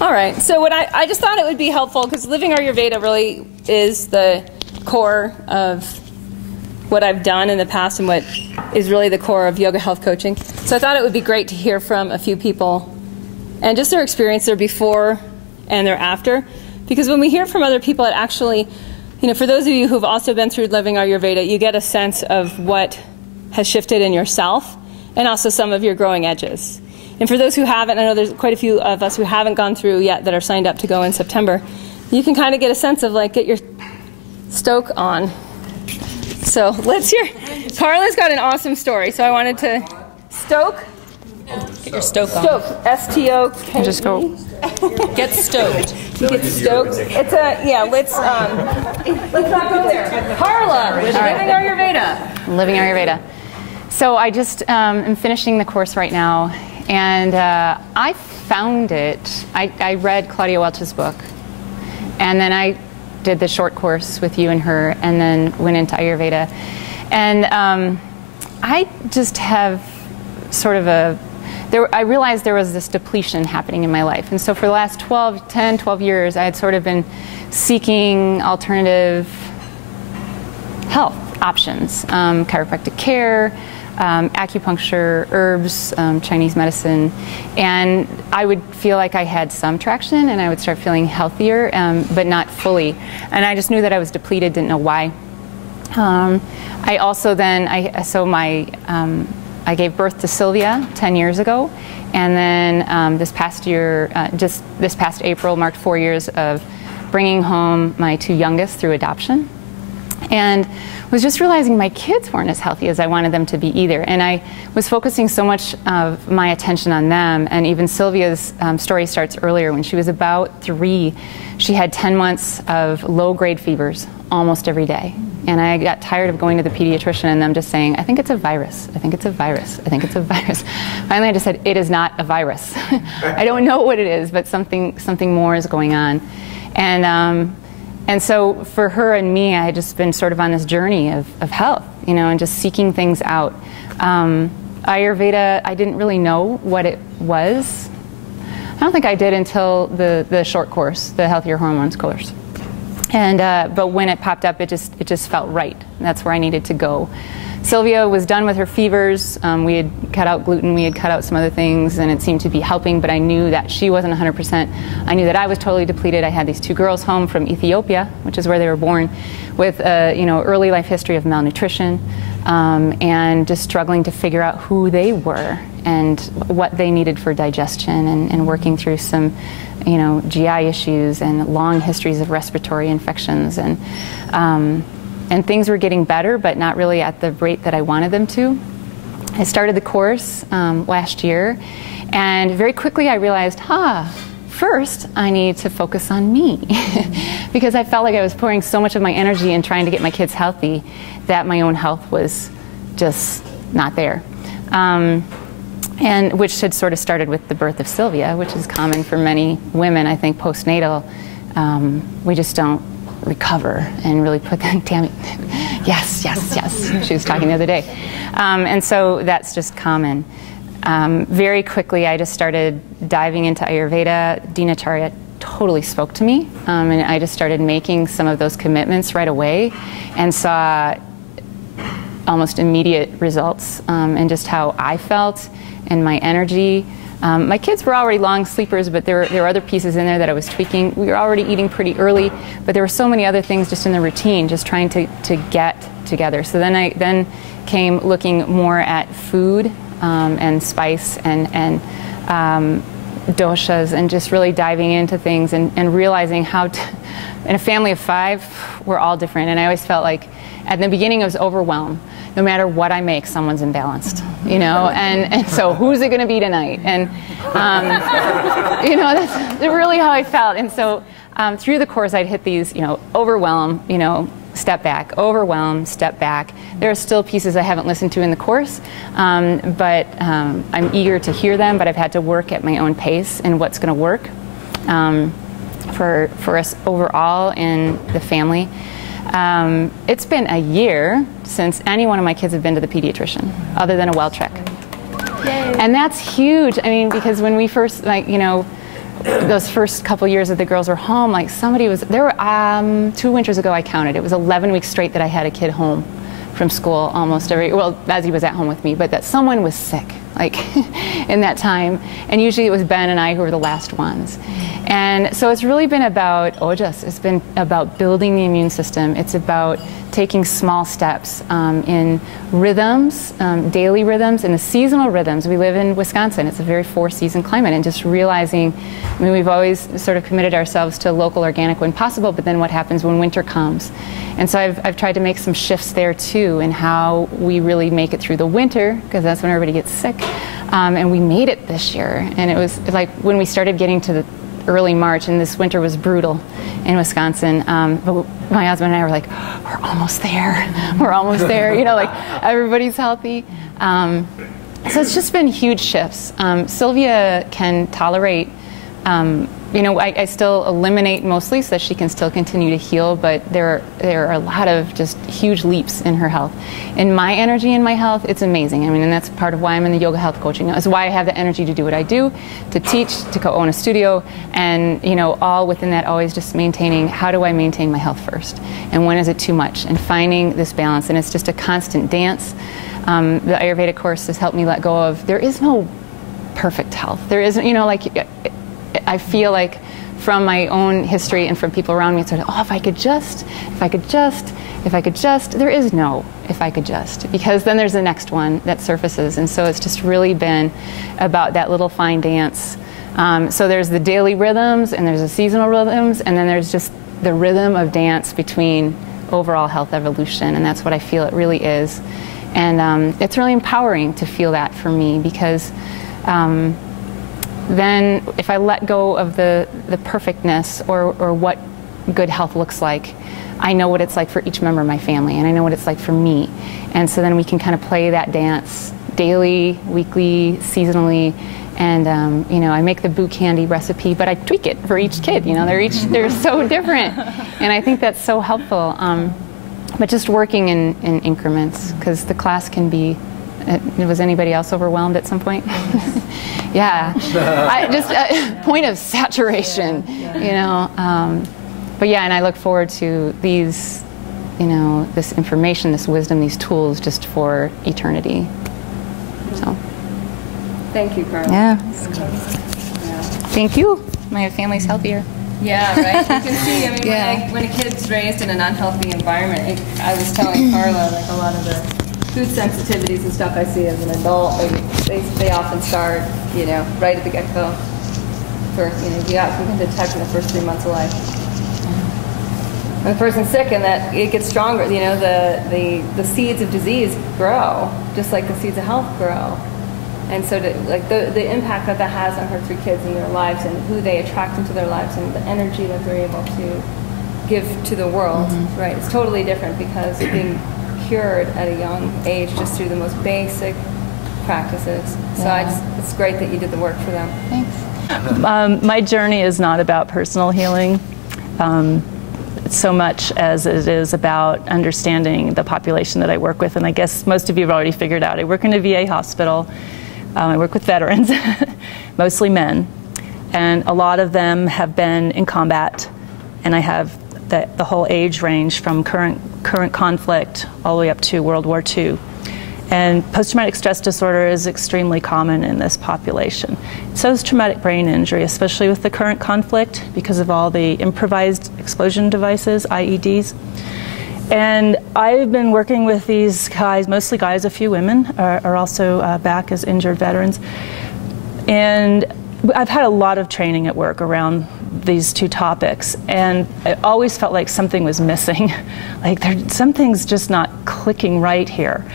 All right, so what I just thought it would be helpful, because living Ayurveda really is the core of what I've done in the past and what is really the core of yoga health coaching. So I thought it would be great to hear from a few people and just their experience, their before and their after. Because when we hear from other people, it actually, for those of you who've also been through living Ayurveda, you get a sense of what has shifted in yourself and also some of your growing edges. And for those who haven't, I know there's quite a few of us who haven't gone through yet that are signed up to go in September, you can kind of get a sense of, like, get your stoke on. So let's hear. Carla's got an awesome story, so I wanted to stoke. Get your stoke on. Stoke. S-T-O-K-E. Just go. Get stoked. Get stoked. It's a, yeah, let's not go there. Carla, living Ayurveda. Living Ayurveda. So I just am finishing the course right now, and I found it. I read Claudia Welch's book, and then I did the short course with you and her, and then went into Ayurveda. And I just have sort of I realized there was this depletion happening in my life. And so for the last 12 years, I had sort of been seeking alternative health options, chiropractic care, acupuncture, herbs, Chinese medicine, and I would feel like I had some traction, and I would start feeling healthier, but not fully. And I just knew that I was depleted, didn't know why. I also then, I gave birth to Sylvia 10 years ago, and then this past year, just this past April, marked 4 years of bringing home my two youngest through adoption. And was just realizing my kids weren't as healthy as I wanted them to be either. And I was focusing so much of my attention on them. And even Sylvia's story starts earlier. When she was about 3, she had 10 months of low-grade fevers almost every day. And I got tired of going to the pediatrician and them just saying, I think it's a virus. I think it's a virus. I think it's a virus. Finally, I just said, it is not a virus. I don't know what it is, but something more is going on. And so for her and me, I had just been sort of on this journey of health, and just seeking things out. Ayurveda, I didn't really know what it was. I don't think I did until the short course, the Healthier Hormones course. And but when it popped up, it just felt right. That's where I needed to go. Sylvia was done with her fevers. We had cut out gluten, we had cut out some other things, and it seemed to be helping, but I knew that she wasn't 100%. I knew that I was totally depleted. I had these 2 girls home from Ethiopia, which is where they were born, with early life history of malnutrition, and just struggling to figure out who they were and what they needed for digestion, and working through some GI issues and long histories of respiratory infections, and things were getting better, but not really at the rate that I wanted them to. I started the course last year, and very quickly I realized, first I need to focus on me because I felt like I was pouring so much of my energy in trying to get my kids healthy that my own health was just not there. And which had sort of started with the birth of Sylvia, which is common for many women, I think, postnatal. We just don't recover and really put that, damn it, yes, she was talking the other day. And so that's just common. Very quickly I just started diving into Ayurveda. Dinacharya totally spoke to me, and I just started making some of those commitments right away and saw almost immediate results in just how I felt and my energy. My kids were already long sleepers, but there were other pieces in there that I was tweaking. We were already eating pretty early, but there were so many other things just in the routine, just trying to get together. So then I came looking more at food and spice and doshas, and just really diving into things and realizing how in a family of 5, we're all different. And I always felt like at the beginning it was overwhelmed. No matter what I make, someone's imbalanced, and so who's it going to be tonight? And, that's really how I felt. And so through the course, I'd hit these, overwhelm, step back, overwhelm, step back. There are still pieces I haven't listened to in the course, but I'm eager to hear them, but I've had to work at my own pace and what's going to work for us overall in the family. It's been a year since any one of my kids have been to the pediatrician, other than a well check. Yay. And that's huge. I mean, because when we first, those first couple years that the girls were home, like there were 2 winters ago I counted, it was 11 weeks straight that I had a kid home from school almost as he was at home with me, but that someone was sick, like in that time. And usually it was Ben and I who were the last ones. And so it's really been about ojas. It's been about building the immune system. It's about taking small steps in rhythms, daily rhythms, and the seasonal rhythms. We live in Wisconsin. It's a very 4-season climate, and just realizing, I mean, we've always sort of committed ourselves to local organic when possible, but then what happens when winter comes? And so I've tried to make some shifts there too in how we really make it through the winter, because that's when everybody gets sick. And we made it this year. And it was like when we started getting to the early March, and this winter was brutal in Wisconsin. But my husband and I were like, we're almost there. We're almost there. You know, like everybody's healthy. So it's just been huge shifts. Sylvia can tolerate, you know, I still eliminate mostly so that she can still continue to heal, but there are a lot of just huge leaps in her health. In my energy and my health, it's amazing. I mean, and that's part of why I'm in the yoga health coaching. It's why I have the energy to do what I do, to teach, to co-own a studio, and, you know, all within that always just maintaining, how do I maintain my health first? And when is it too much? And finding this balance, and it's just a constant dance. The Ayurveda course has helped me let go of, there is no perfect health. There isn't, you know, like, I feel like from my own history and from people around me, it's sort of, oh, if I could just, there is no if I could just, because then there's the next one that surfaces. And so it's just really been about that little fine dance. So there's the daily rhythms, and there's the seasonal rhythms, and then there's just the rhythm of dance between overall health evolution, and that's what I feel it really is. And it's really empowering to feel that for me, because then if I let go of the perfectness or what good health looks like, I know what it's like for each member of my family, and I know what it's like for me. And so then we can kind of play that dance daily, weekly, seasonally. And you know, I make the boo candy recipe, but I tweak it for each kid. You know, they're so different, and I think that's so helpful. But just working in increments, because the class can be. Was anybody else overwhelmed at some point? Yeah, just a point of saturation, you know. But yeah, and I look forward to these, you know, this information, this wisdom, these tools, just for eternity. So. Thank you, Carla. Yeah. Thank you. My family's healthier. Yeah, right. You can see. I mean, when a kid's raised in an unhealthy environment, I was telling Carla, like, a lot of the food sensitivities and stuff I see as an adult, they often start, you know, right at the get-go. For, you know, you can detect in the first 3 months of life. When the person's sick, and that it gets stronger, you know, the seeds of disease grow, just like the seeds of health grow. And so the impact that has on her 3 kids in their lives, and who they attract into their lives, and the energy that they're able to give to the world, right, it's totally different, because of being cured at a young age just through the most basic practices. So it's great that you did the work for them. Thanks. My journey is not about personal healing so much as it is about understanding the population that I work with. And I guess most of you have already figured out. I work in a VA hospital. I work with veterans, mostly men. And a lot of them have been in combat. And I have the whole age range from current conflict all the way up to World War II. And post-traumatic stress disorder is extremely common in this population. So is traumatic brain injury, especially with the current conflict, because of all the improvised explosion devices, IEDs. And I've been working with these guys, mostly guys, a few women are also back as injured veterans. And I've had a lot of training at work around these 2 topics, and I always felt like something was missing. Like something's just not clicking right here.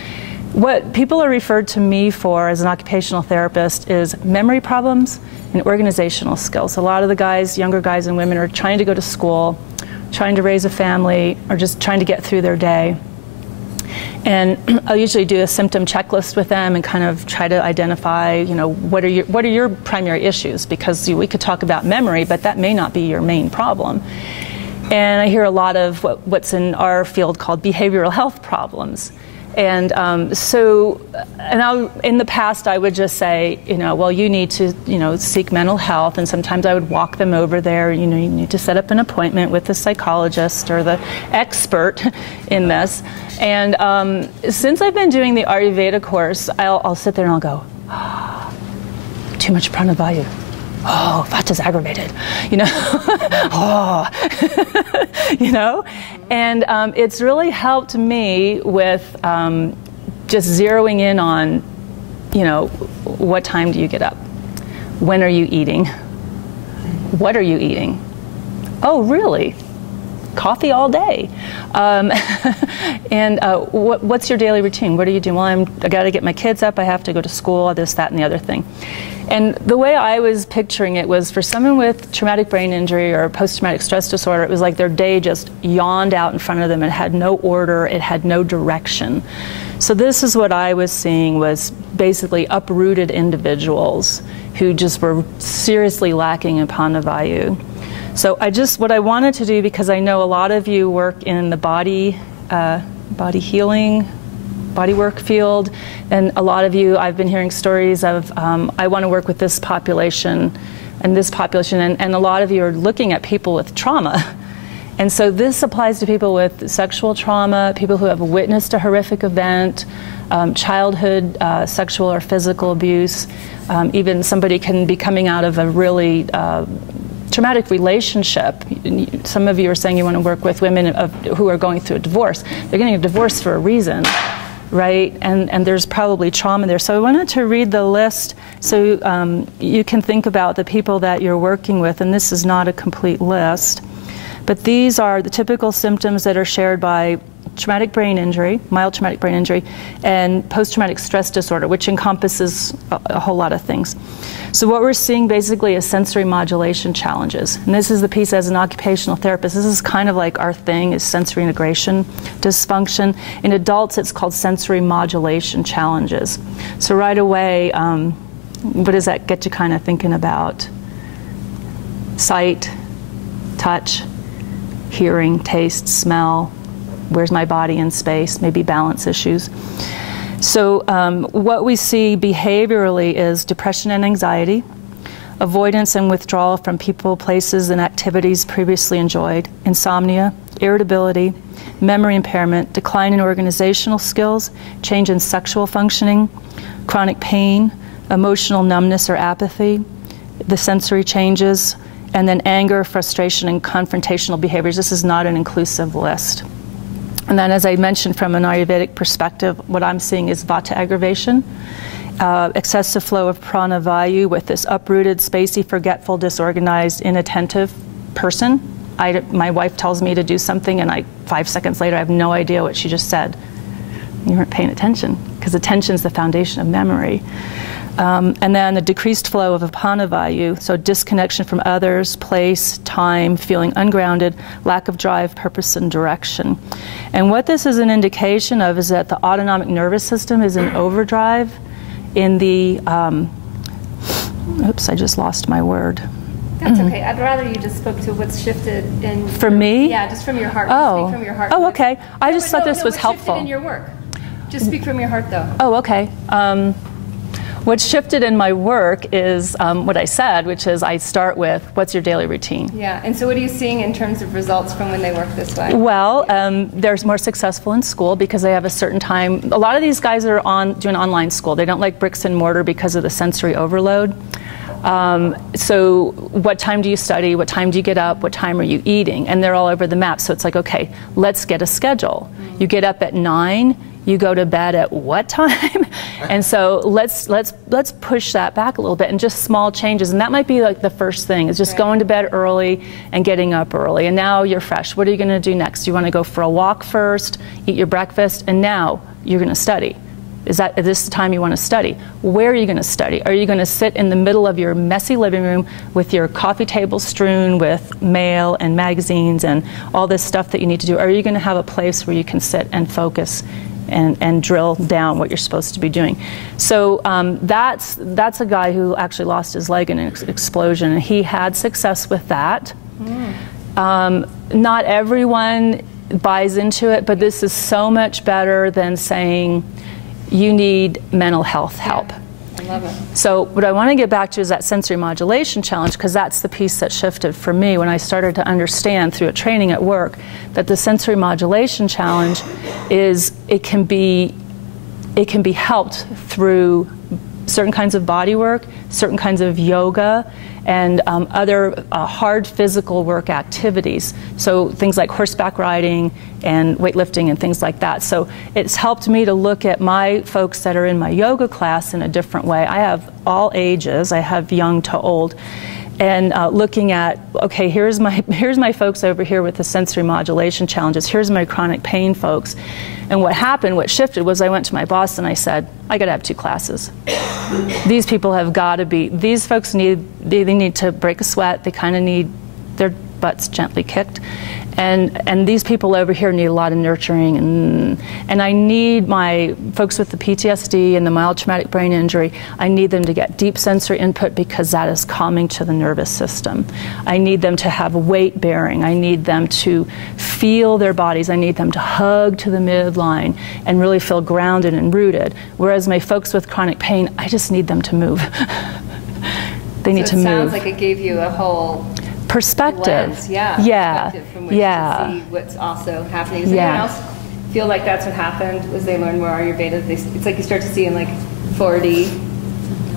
What people are referred to me for as an occupational therapist is memory problems and organizational skills. A lot of the guys, younger guys and women, are trying to go to school, trying to raise a family, or just trying to get through their day. And I'll usually do a symptom checklist with them and kind of try to identify, you know, what are your primary issues? Because we could talk about memory, but that may not be your main problem. And I hear a lot of what's in our field called behavioral health problems. And in the past, I would just say, well, you need to, seek mental health. And sometimes I would walk them over there. You need to set up an appointment with the psychologist or the expert in this. And since I've been doing the Ayurveda course, I'll sit there and I'll go, too much pranavayu. Oh, Vata's aggravated, oh, and it's really helped me with just zeroing in on, what time do you get up? When are you eating? What are you eating? Oh, really? Coffee all day. And what's your daily routine? What are you doing? Well, I got to get my kids up. I have to go to school, this, that, and the other thing. And the way I was picturing it was for someone with traumatic brain injury or post-traumatic stress disorder, it was like their day just yawned out in front of them. It had no order. It had no direction. So this is what I was seeing was basically uprooted individuals who just were seriously lacking in pranavayu. So what I wanted to do, because I know a lot of you work in the body healing, body work field, and a lot of you, I've been hearing stories of, I want to work with this population and this population, and a lot of you are looking at people with trauma. And so this applies to people with sexual trauma, people who have witnessed a horrific event, childhood sexual or physical abuse, even somebody can be coming out of a really traumatic relationship. Some of you are saying you want to work with women who are going through a divorce. They're getting a divorce for a reason, right? And there's probably trauma there. So I wanted to read the list so you can think about the people that you're working with, and this is not a complete list. But these are the typical symptoms that are shared by traumatic brain injury, mild traumatic brain injury, and post-traumatic stress disorder, which encompasses a whole lot of things. So what we're seeing basically is sensory modulation challenges. And this is the piece as an occupational therapist. This is kind of like our thing, is sensory integration dysfunction. In adults, it's called sensory modulation challenges. So right away, what does that get you kind of thinking about? Sight, touch, hearing, taste, smell, where's my body in space, maybe balance issues. So what we see behaviorally is depression and anxiety, avoidance and withdrawal from people, places, and activities previously enjoyed, insomnia, irritability, memory impairment, decline in organizational skills, change in sexual functioning, chronic pain, emotional numbness or apathy, the sensory changes, and then anger, frustration, and confrontational behaviors. This is not an inclusive list. And then, as I mentioned, from an Ayurvedic perspective, what I'm seeing is Vata aggravation, excessive flow of pranavayu with this uprooted, spacey, forgetful, disorganized, inattentive person. My wife tells me to do something, and 5 seconds later, I have no idea what she just said. You weren't paying attention, because attention is the foundation of memory. And then the decreased flow of pranavayu, so disconnection from others, place, time, feeling ungrounded, lack of drive, purpose, and direction. And what this is an indication of is that the autonomic nervous system is in overdrive in the, oops, I just lost my word. That's okay. I'd rather you just spoke to what's shifted in... For me? Yeah, just from your heart. Oh. Speak from your heart. Oh, okay. I just thought this was helpful. What's shifted in your work? Just speak from your heart, though. Oh, okay. What's shifted in my work is what I said, which is I start with, what's your daily routine? Yeah, and so what are you seeing in terms of results from when they work this way? Well, they're more successful in school because they have a certain time. A lot of these guys are doing online school. They don't like bricks and mortar because of the sensory overload. So what time do you study? What time do you get up? What time are you eating? And they're all over the map. So it's like, okay, let's get a schedule. You get up at 9. You go to bed at what time? And so let's push that back a little bit, and just small changes. And that might be like the first thing, is just going to bed early and getting up early. And now you're fresh. What are you going to do next? You want to go for a walk first, eat your breakfast, and now you're going to study. Is this the time you want to study? Where are you going to study? Are you going to sit in the middle of your messy living room with your coffee table strewn with mail and magazines and all this stuff that you need to do? Or are you going to have a place where you can sit and focus and drill down what you're supposed to be doing? So that's a guy who actually lost his leg in an explosion, and he had success with that. Not everyone buys into it, but this is so much better than saying you need mental health help. I love it. So what I want to get back to is that sensory modulation challenge, because that's the piece that shifted for me when I started to understand through a training at work that the sensory modulation challenge is, it can be helped through certain kinds of body work, certain kinds of yoga, and other hard physical work activities. So things like horseback riding and weightlifting and things like that. So it's helped me to look at my folks that are in my yoga class in a different way. I have all ages. I have young to old. And looking at, okay, here's my folks over here with the sensory modulation challenges. Here's my chronic pain folks. And what happened, what shifted, was I went to my boss and I said, I got to have 2 classes. These people have got to be, these folks need to break a sweat. They kind of need their butts gently kicked. And these people over here need a lot of nurturing, and I need my folks with the PTSD and the mild traumatic brain injury, I need them to get deep sensory input because that is calming to the nervous system. I need them to have weight bearing. I need them to feel their bodies. I need them to hug to the midline and really feel grounded and rooted. Whereas my folks with chronic pain, I just need them to move. They need to move. It sounds like it gave you a whole perspective. Lens, perspective from which to see what's also happening. Does anyone else feel like that's what happened as they learn more Ayurveda? It's like you start to see in like 4D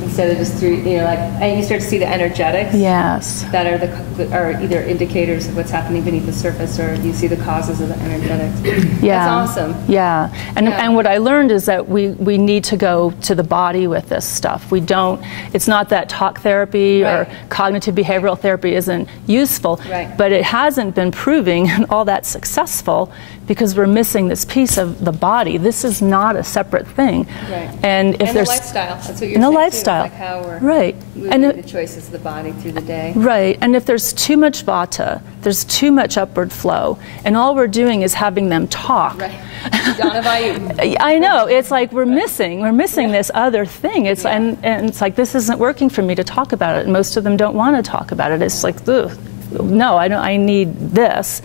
instead of just through, and you start to see the energetics. Yes. That are either indicators of what's happening beneath the surface, or you see the causes of the energetics. Yeah. That's awesome. Yeah. And what I learned is that we need to go to the body with this stuff. It's not that talk therapy or cognitive behavioral therapy isn't useful, but it hasn't been proving all that successful because we're missing this piece of the body. This is not a separate thing. Right. And if there's the lifestyle. That's what you're saying. The lifestyle. Like how we're moving the choices of the body through the day. Right. And if there's too much vata, there's too much upward flow, and all we're doing is having them talk. Right. I know. It's like we're missing this other thing. It's and it's like, this isn't working for me to talk about it. And most of them don't want to talk about it. It's like, ugh. No, I don't. I need this,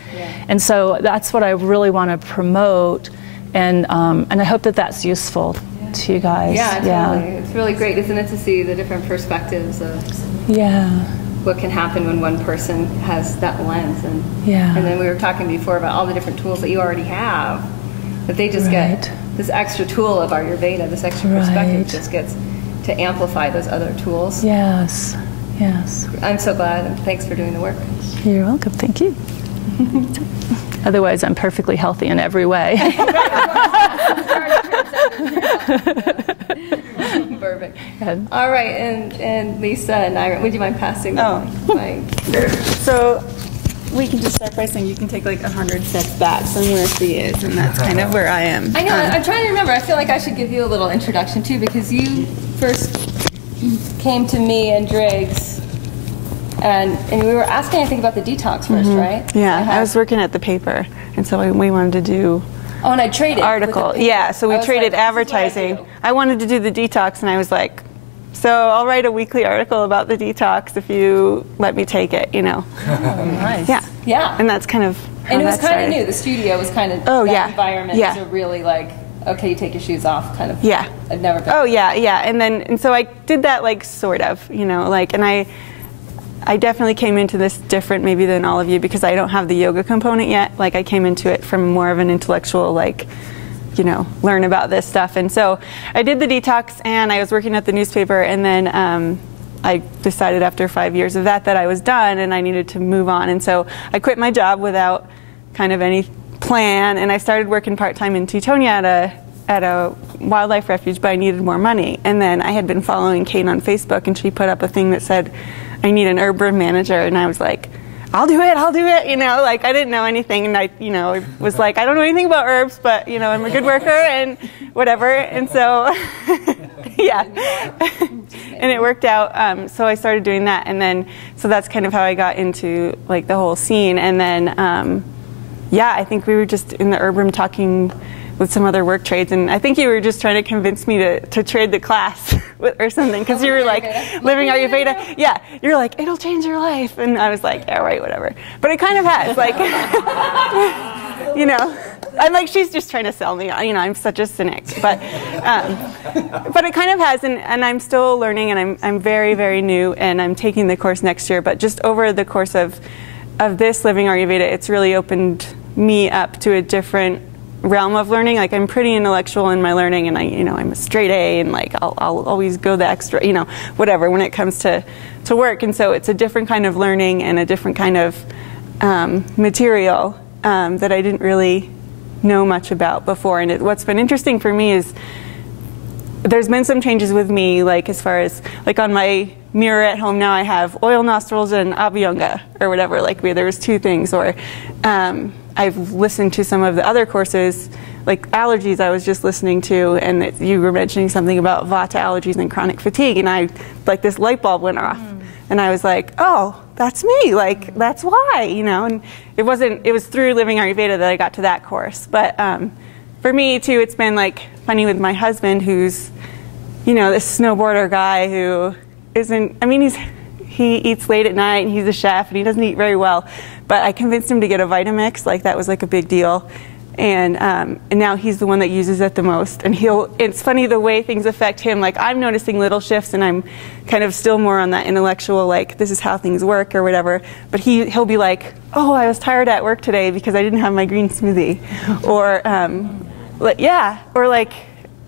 and so that's what I really want to promote, and I hope that that's useful to you guys. Yeah, totally. It's really great, isn't it, to see the different perspectives of what can happen when one person has that lens, and then we were talking before about all the different tools that you already have, that they just get this extra tool of Ayurveda, this extra perspective just gets to amplify those other tools. Yes. Yes. I'm so glad, and thanks for doing the work. You're welcome. Thank you. Otherwise, I'm perfectly healthy in every way. Perfect. All right, and Lisa and Ira, would you mind passing the mic? So we can just start by saying you can take like 100 steps back somewhere she is, and that's kind of where I am. I know. I'm trying to remember. I feel like I should give you a little introduction too, because you first came to me and Driggs, and we were asking, I think, about the detox first, right? Yeah, I was working at the paper, and so we wanted to do and I traded article. Yeah, so we traded advertising. I wanted to do the detox, and I was like, so I'll write a weekly article about the detox if you let me take it, Oh, nice. Yeah. And that's kind of how and it was that kind of started. new. The studio was kind of environment was a really like, okay, you take your shoes off kind of. Yeah. I've never been. Oh yeah. And so I did that like sort of, and I definitely came into this different maybe than all of you because I don't have the yoga component yet. Like I came into it from more of an intellectual learn about this stuff. And so I did the detox, and I was working at the newspaper, and then I decided after 5 years of that I was done and I needed to move on. And so I quit my job without kind of any plan, and I started working part-time in Teutonia at a wildlife refuge, but I needed more money. And then I had been following Kate on Facebook, and she put up a thing that said, I need an herb room manager, and I was like, I'll do it, like I didn't know anything, and I, was like, I don't know anything about herbs, but, I'm a good worker and whatever, and so, and it worked out, so I started doing that, and then, so that's kind of how I got into, like, the whole scene, and then, I think we were just in the herb room talking with some other work trades, and I think you were just trying to convince me to trade the class or something, because you were like, living Ayurveda, you're like, it'll change your life, and I was like, all right, whatever, but it kind of has, like, you know, I'm like, she's just trying to sell me. You know, I'm such a cynic. But it kind of has, and I'm still learning, and I'm very, very new, and I'm taking the course next year. But just over the course of this Living Ayurveda, it's really opened me up to a different realm of learning. Like, I'm pretty intellectual in my learning, and I'm a straight A, and like I'll always go the extra, you know, whatever when it comes to work. And so it's a different kind of learning and a different kind of material that I didn't really know much about before. And what's been interesting for me is there's been some changes with me, like as far as like on my mirror at home now I have oil nostrils and abhyanga or whatever, like there was 2 things. Or I've listened to some of the other courses, like allergies I was just listening to, and you were mentioning something about vata allergies and chronic fatigue, and like this light bulb went off. And I was like, oh, that's me, like that's why, you know. And it was through Living Ayurveda that I got to that course. But for me too, it's been like funny with my husband, who's, you know, this snowboarder guy who isn't, I mean, he eats late at night, and he's a chef, and he doesn't eat very well. But I convinced him to get a Vitamix, like that was like a big deal. And now he's the one that uses it the most. And it's funny the way things affect him. Like, I'm noticing little shifts, and I'm kind of still more on that intellectual, like, this is how things work or whatever. But he'll be like, oh, I was tired at work today because I didn't have my green smoothie. Or, or like,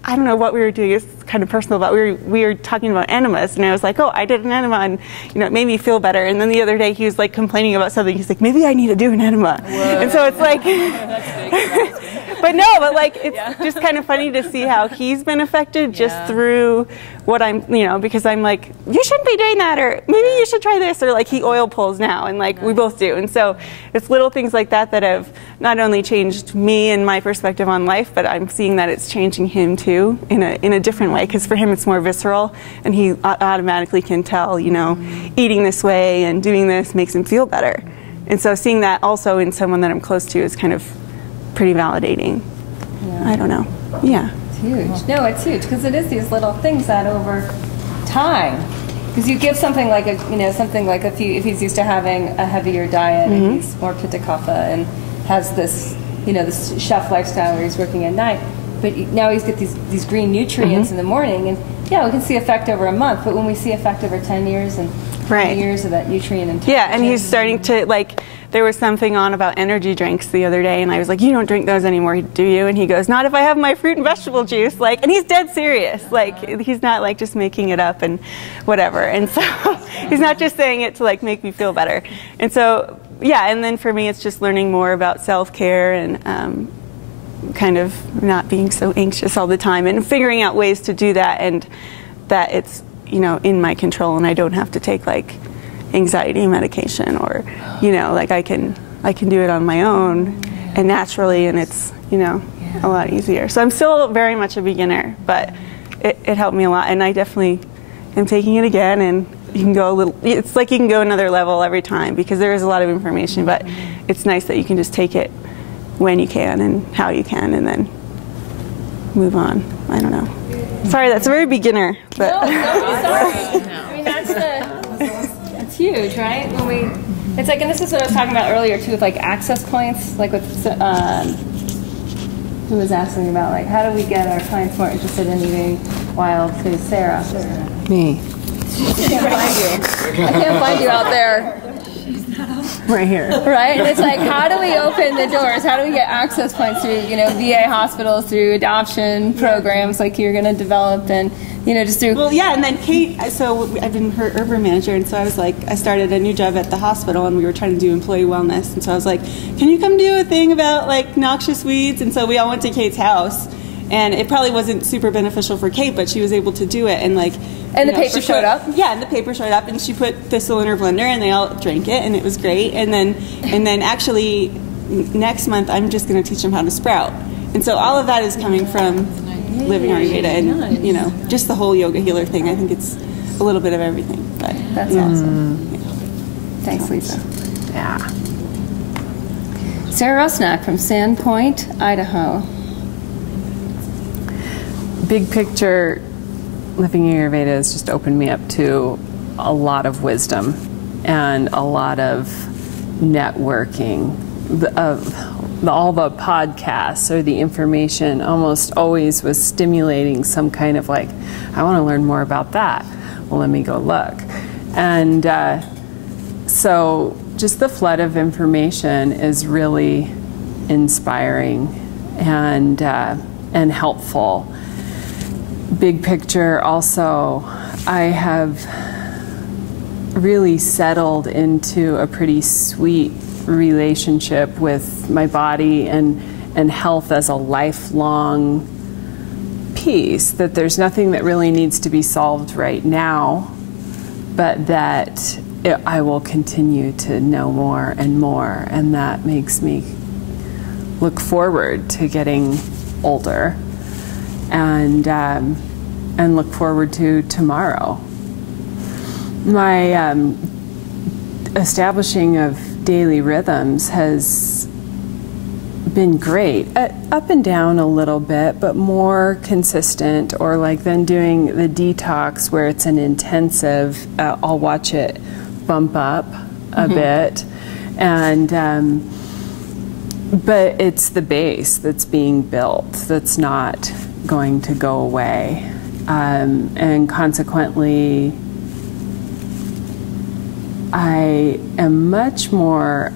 I don't know what we were doing. It's kind of personal, but we were talking about enemas, and I was like, oh, I did an enema, and you know, it made me feel better. And then the other day he was like complaining about something. He's like, maybe I need to do an enema. Whoa. And so it's like, but like it's just kind of funny to see how he's been affected just through what I'm, you know, because I'm like, you shouldn't be doing that, or maybe you should try this, or like he oil pulls now, and like we both do. And so it's little things like that that have not only changed me and my perspective on life, but I'm seeing that it's changing him too in a different way, because for him it's more visceral, and he automatically can tell, you know, eating this way and doing this makes him feel better. And so seeing that also in someone that I'm close to is kind of pretty validating. I don't know. Yeah. Huge. No, it's huge, because it is these little things that over time, because you give something like if he's used to having a heavier diet, and he's more pitta kapha and has this, you know, this chef lifestyle where he's working at night, but now he's got these green nutrients in the morning, and yeah, we can see effect over a month, but when we see effect over 10 years and 20 years of that nutrient intake. Yeah, and he's starting to, like, there was something on about energy drinks the other day, and I was like, you don't drink those anymore, do you? And he goes, not if I have my fruit and vegetable juice. Like, and he's dead serious. Like, he's not like just making it up and whatever. And so he's not just saying it to like make me feel better. And so, yeah, and then for me, it's just learning more about self-care and kind of not being so anxious all the time, and figuring out ways to do that, and that it's, you know, in my control, and I don't have to take like anxiety medication, or, you know, like I can do it on my own and naturally, and it's, you know, a lot easier. So I'm still very much a beginner, but it helped me a lot, and I definitely am taking it again, and you can go a little, it's like you can go another level every time, because there is a lot of information, but it's nice that you can just take it when you can and how you can, and then move on. I don't know. Sorry, that's a very beginner. But no, sorry. I mean, that's huge, right? It's like, and this is what I was talking about earlier too, with like access points, like with who was asking about like how do we get our clients more interested in eating wild food? Sarah. Me. I can't find you. I can't find you out there. Right here. Right? And it's like, how do we open the doors? How do we get access points through, you know, VA hospitals, through adoption programs like you're going to develop, and, you know, just through... Well, yeah, and then Kate, so I've been her urban manager, and so I was like, I started a new job at the hospital, and we were trying to do employee wellness, and so I was like, can you come do a thing about, like, noxious weeds? And so we all went to Kate's house, and it probably wasn't super beneficial for Kate, but she was able to do it, and, like... And the paper showed up? Yeah, and the paper showed up, and she put thistle in her blender, and they all drank it, and it was great. And then actually, next month, I'm just going to teach them how to sprout. And so all of that is coming from Living Ayurveda, and, you know, just the whole yoga healer thing. I think it's a little bit of everything. But that's awesome. Yeah. Thanks, Lisa. Yeah. Sarah Rusnak from Sandpoint, Idaho. Big picture, Living Ayurveda has just opened me up to a lot of wisdom and a lot of networking, of all the podcasts or the information almost always was stimulating some kind of like, I want to learn more about that. Well, let me go look. And so just the flood of information is really inspiring and helpful. Big picture also, I have really settled into a pretty sweet relationship with my body and health as a lifelong piece, that there's nothing that really needs to be solved right now, but that I will continue to know more and more, and that makes me look forward to getting older and look forward to tomorrow. My establishing of daily rhythms has been great, up and down a little bit, but more consistent, or like then doing the detox where it's an intensive, I'll watch it bump up a bit, and but it's the base that's being built that's not going to go away, and consequently I am much more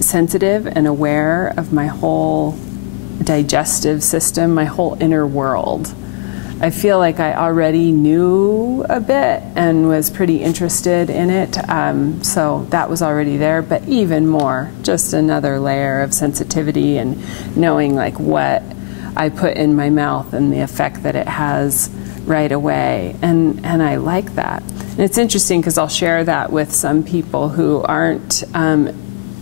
sensitive and aware of my whole digestive system, my whole inner world. I feel like I already knew a bit and was pretty interested in it, so that was already there, but even more, just another layer of sensitivity and knowing like what I put in my mouth and the effect that it has right away, and I like that. And it's interesting because I'll share that with some people who aren't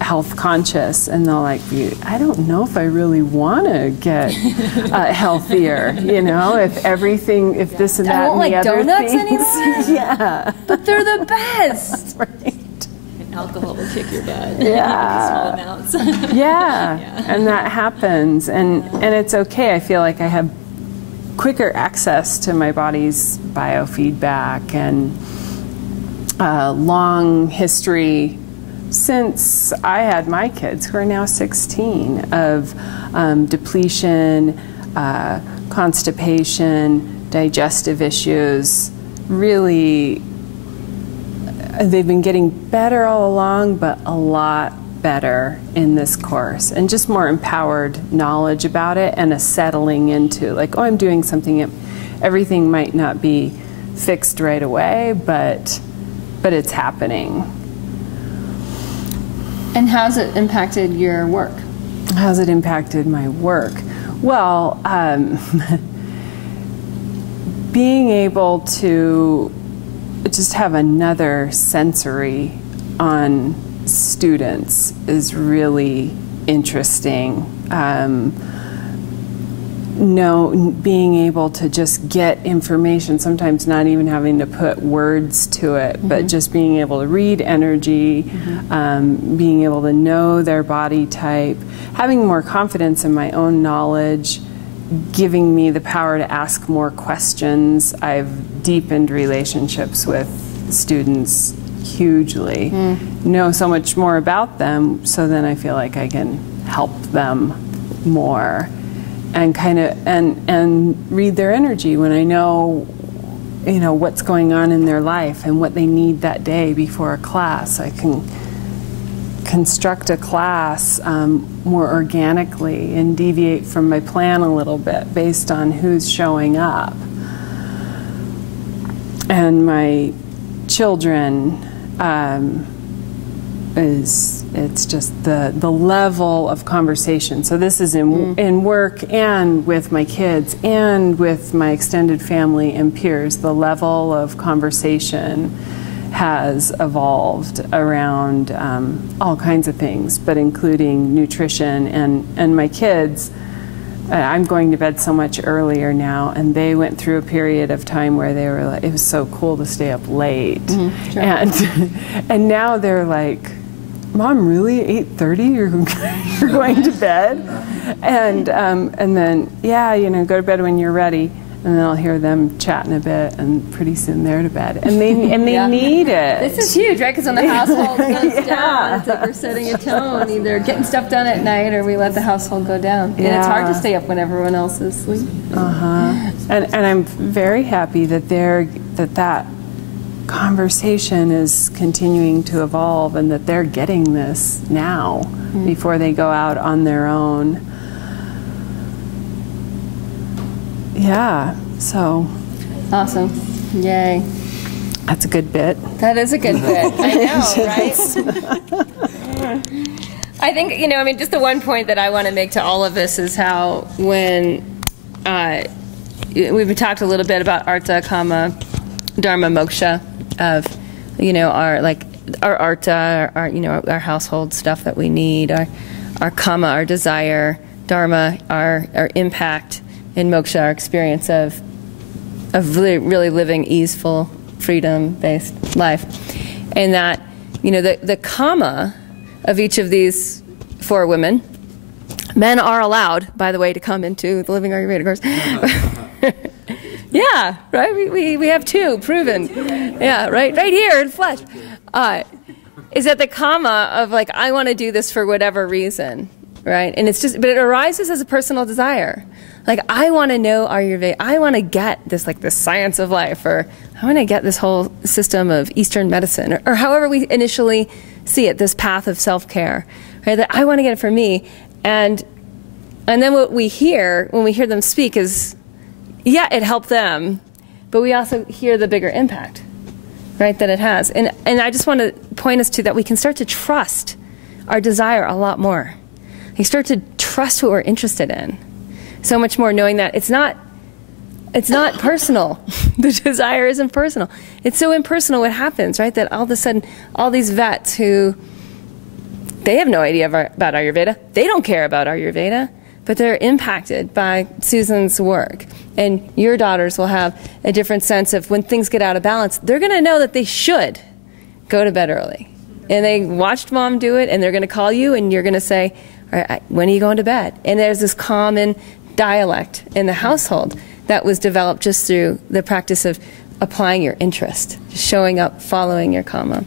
health conscious, and they'll like, I don't know if I really want to get healthier, you know, if this and that I don't and like the other donuts things. anymore. Yeah, But they're the best. right. Alcohol will kick your butt. Yeah. Small amounts. Yeah, and that happens, and it's okay. I feel like I have quicker access to my body's biofeedback and long history since I had my kids, who are now 16, of depletion, constipation, digestive issues. Really, they've been getting better all along, but a lot better in this course, and just more empowered knowledge about it, and a settling into like, oh, I'm doing something. Everything might not be fixed right away, but it's happening. And how's it impacted your work? How's it impacted my work? Well, being able to just have another sensory on students is really interesting. Being able to just get information, sometimes not even having to put words to it, but just being able to read energy, being able to know their body type, having more confidence in my own knowledge, giving me the power to ask more questions. I've deepened relationships with students hugely, know so much more about them, so then I feel like I can help them more. And kind of and read their energy when I know, you know, what's going on in their life and what they need that day before a class. I can construct a class more organically and deviate from my plan a little bit based on who's showing up. And my children, it's just the level of conversation. So this is in work and with my kids and with my extended family and peers. The level of conversation has evolved around all kinds of things, but including nutrition and my kids. I'm going to bed so much earlier now, and they went through a period of time where they were like, it was so cool to stay up late, Sure. and now they're like, Mom, really, 8:30 you're going to bed? And then, yeah, you know, go to bed when you're ready. and then I'll hear them chatting a bit, and pretty soon they're to bed, and they need it. This is huge, right? Because when the household goes down, it's like we're setting a tone, either getting stuff done at night or we let the household go down. And it's hard to stay up when everyone else is asleep. And I'm very happy that that conversation is continuing to evolve, and that they're getting this now before they go out on their own. Yeah, so. Awesome. Yay. That's a good bit. That is a good bit. I know, right? I think, just the one point that I want to make to all of this is how when we've talked a little bit about Artha, Kama, Dharma, Moksha, of, our Artha, our household stuff that we need, our Kama, our desire, Dharma, our impact, and Moksha, our experience of really living easeful, freedom-based life. And that, the Kama of each of these 4 women, men are allowed, by the way, to come into the Living Ayurveda course. Yeah, right? We have 2 proven. Yeah, right here in flesh. Is that the Kama of, I want to do this for whatever reason, right? And but it arises as a personal desire. I want to know Ayurveda. I want to get this, this science of life, or I want to get this whole system of Eastern medicine, or however we initially see it, this path of self-care, right? That I want to get it for me. And then what we hear when we hear them speak is, yeah, it helped them, but we also hear the bigger impact, right, that it has. And I just want to point us to that we can start to trust our desire a lot more. We start to trust what we're interested in. So much more, knowing that it's not personal. The desire isn't personal. It's so impersonal what happens, right? That all of a sudden, all these vets who, they have no idea about Ayurveda. They don't care about Ayurveda, but they're impacted by Susan's work. And your daughters will have a different sense of when things get out of balance, they're going to know that they should go to bed early. And they watched mom do it, and they're going to call you, and you're going to say, all right, when are you going to bed? And there's this common dialect in the household that was developed just through the practice of applying your interest, just showing up, following your Kama.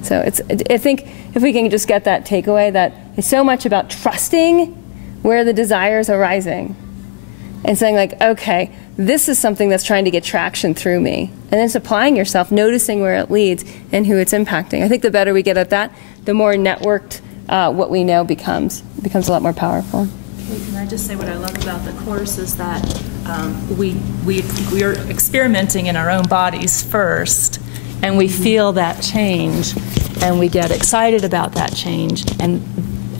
So I think if we can just get that takeaway, that it's so much about trusting where the desires are arising and saying okay, this is something that's trying to get traction through me. And then it's applying yourself, noticing where it leads and who it's impacting. I think the better we get at that, the more networked what we know becomes a lot more powerful. Can I just say what I love about the course is that we're experimenting in our own bodies first, and we feel that change, and we get excited about that change. And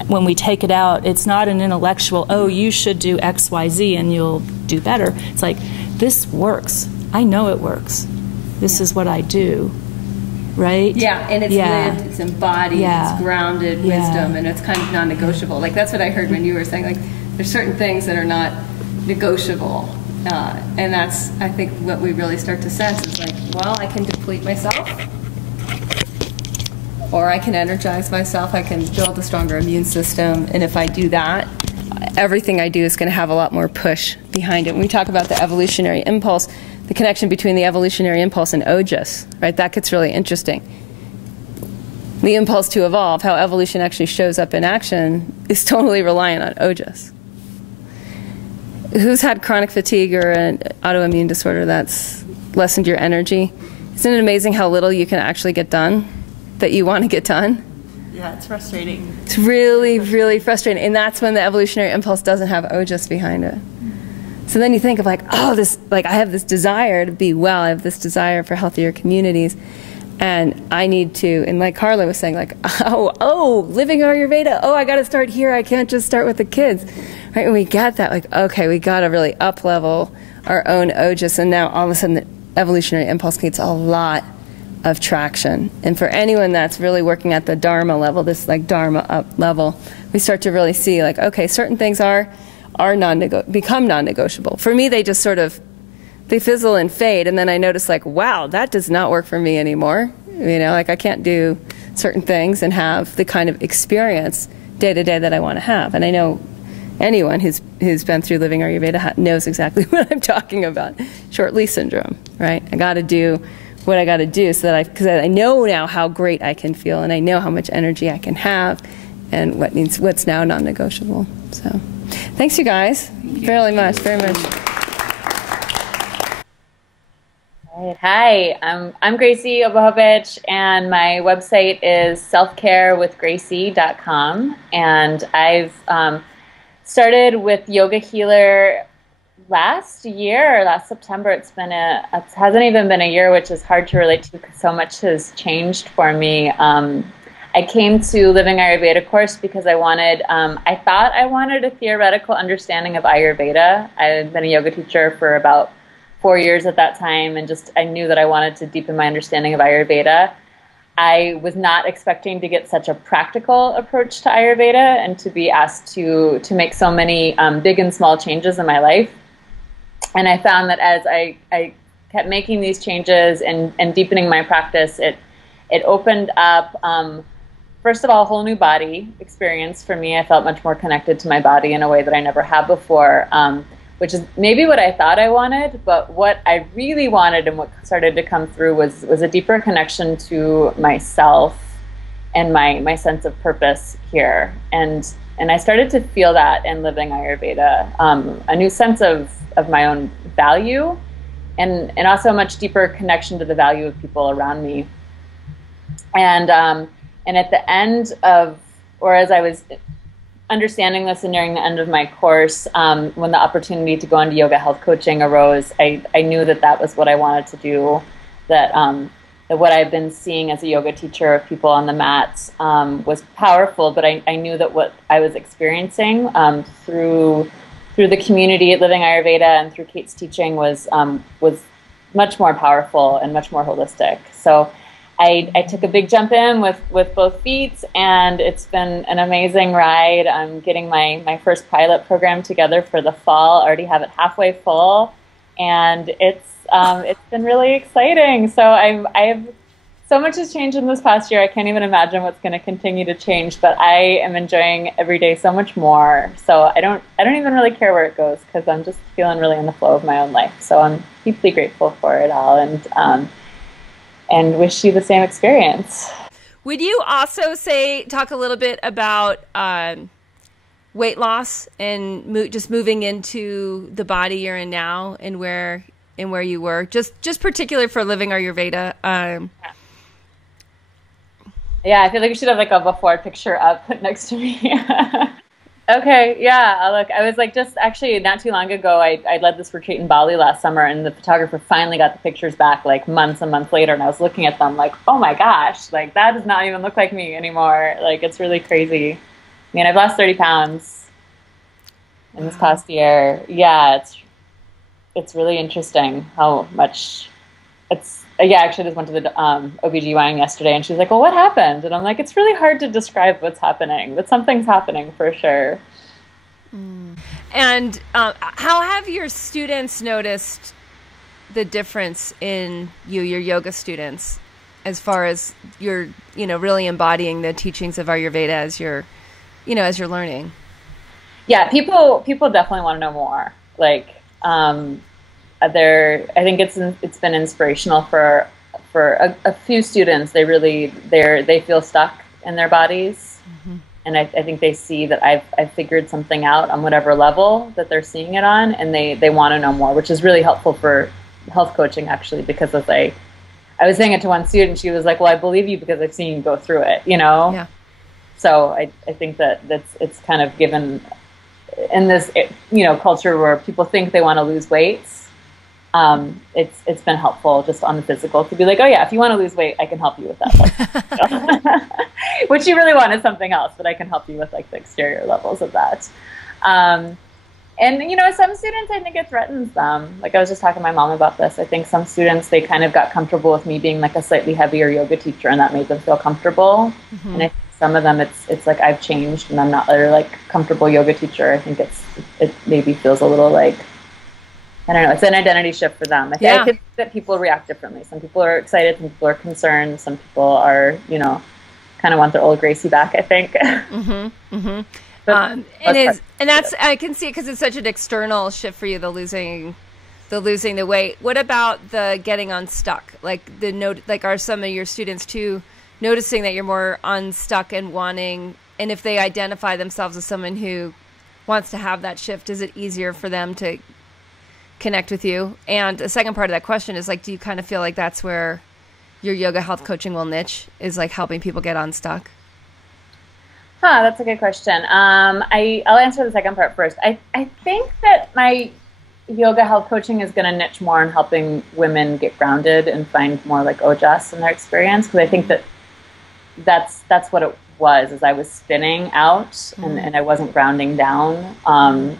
when we take it out, it's not an intellectual, oh, you should do X, Y, Z, and you'll do better. It's this works. I know it works. This is what I do. Right? Yeah, and it's lived, it's embodied, it's grounded wisdom, and it's kind of non-negotiable. That's what I heard when you were saying, there's certain things that are not negotiable. And that's, I think, what we really start to sense is well, I can deplete myself, or I can energize myself, I can build a stronger immune system, and if I do that, everything I do is going to have a lot more push behind it. When we talk about the evolutionary impulse, the connection between the evolutionary impulse and ojas, right? That gets really interesting. The impulse to evolve, how evolution actually shows up in action, is totally reliant on ojas. Who's had chronic fatigue or an autoimmune disorder that's lessened your energy? Isn't it amazing how little you can actually get done that you want to get done? Yeah, it's frustrating. It's really, really frustrating. And that's when the evolutionary impulse doesn't have ojas behind it. So then you think of I have this desire to be well, I have this desire for healthier communities, and I need to, and like Carla was saying, living Ayurveda, I got to start here, I can't just start with the kids. Right, when we get that, okay, we got to really up-level our own ojas, and now all of a sudden the evolutionary impulse gets a lot of traction. And for anyone that's really working at the Dharma level, this Dharma up level, we start to really see okay, certain things become non-negotiable. For me, they just they fizzle and fade, and then I notice wow, that does not work for me anymore. I can't do certain things and have the kind of experience day to day that I want to have. And I know anyone who's been through living Ayurveda knows exactly what I'm talking about. Short lease syndrome, right? I got to do what I got to do because I know now how great I can feel, and I know how much energy I can have, and what's now non-negotiable. So, thanks you guys, very much. Hi, I'm Gracie Obohovich, and my website is selfcarewithgracie.com, and I've started with Yoga Healer last September. It hasn't even been a year, which is hard to relate to because so much has changed for me. I came to Living Ayurveda course because I thought I wanted a theoretical understanding of Ayurveda. I had been a yoga teacher for about 4 years at that time, and I knew that I wanted to deepen my understanding of Ayurveda. I was not expecting to get such a practical approach to Ayurveda and to be asked to make so many big and small changes in my life. And I found that as I kept making these changes and deepening my practice, it opened up, first of all, a whole new body experience for me. I felt much more connected to my body in a way that I never had before, which is maybe what I thought I wanted, but what I really wanted and what started to come through was a deeper connection to myself and my sense of purpose here. And I started to feel that in living Ayurveda, a new sense of my own value, and also a much deeper connection to the value of people around me. And at the end of, or as I was understanding this and nearing the end of my course, when the opportunity to go into yoga health coaching arose, I knew that was what I wanted to do, that what I've been seeing as a yoga teacher of people on the mats was powerful, but I knew that what I was experiencing through the community at Living Ayurveda and through Kate's teaching was much more powerful and much more holistic. So I took a big jump in with both feet, and it's been an amazing ride. I'm getting my first pilot program together for the fall. I already have it halfway full, and it's been really exciting. So I have so much has changed in this past year. I can't even imagine what's going to continue to change, but I am enjoying every day so much more. So I don't even really care where it goes, because I'm just feeling really in the flow of my own life. So I'm deeply grateful for it all, and wish you the same experience. Would you also talk a little bit about weight loss and just moving into the body you're in now and where you were, just particular for Living Ayurveda? Yeah, I feel like we should have like a before picture up next to me. Okay, yeah, look, I was just actually not too long ago, I led this retreat in Bali last summer, and the photographer finally got the pictures back months and months later, and I was looking at them oh my gosh, that does not even look like me anymore. It's really crazy. I mean, I've lost 30 pounds in this past year. Yeah, it's really interesting how much I actually just went to the OBGYN yesterday, and she was like, well, what happened? And I'm like, it's really hard to describe what's happening, but something's happening for sure. And how have your students noticed the difference in your yoga students, as far as you're, really embodying the teachings of Ayurveda as you're learning? Yeah, people definitely want to know more. I think it's been inspirational for a few students. They feel stuck in their bodies, and I think they see that I've figured something out on whatever level that they're seeing it on, and they want to know more, which is really helpful for health coaching, actually, because as I was saying it to one student, she was like, well, I believe you because I've seen you go through it, Yeah. So I think it's kind of given in this culture where people think they want to lose weight. It's been helpful just on the physical to be like, oh yeah, if you want to lose weight, I can help you with that. What you really want is something else, but I can help you with the exterior levels of that. And some students, I think it threatens them. I was just talking to my mom about this. I think some students, they kind of got comfortable with me being a slightly heavier yoga teacher, and that made them feel comfortable. And I think some of them, it's I've changed and I'm not a comfortable yoga teacher. I think it maybe feels a little I don't know, it's an identity shift for them. I think that people react differently. Some people are excited, some people are concerned, some people are, kind of want their old Gracie back, I think. And that's I can see it because it's such an external shift for you, the losing the weight. What about the getting unstuck? Like are some of your students too noticing that you're more unstuck and wanting, and if they identify themselves as someone who wants to have that shift, is it easier for them to connect with you? And the second part of that question is like, do you kind of feel like that's where your yoga health coaching will niche, is like helping people get unstuck? That's a good question. I'll answer the second part first. I think that my yoga health coaching is going to niche more in helping women get grounded and find more like ojas in their experience, because I think that's what it was, is I was spinning out and I wasn't grounding down. And